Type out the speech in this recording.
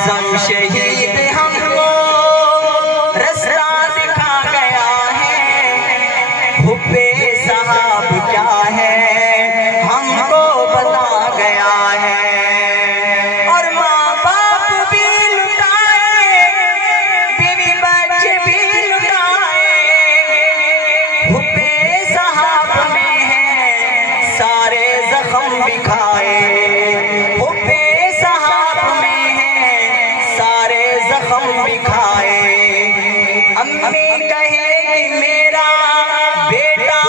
आजम शहीद हमको रास्ता दिखा गया है, हुब्बे साहब क्या है हमको बता गया है। और माँ बाप भी लुटाए, बीवी बच्चे भी लुटाए, हुब्बे साहब में है सारे जख्म भी खाए, हुब्बे साहब में है सारे जख्म भी खाए। अम्मी कहेगी मेरा बेटा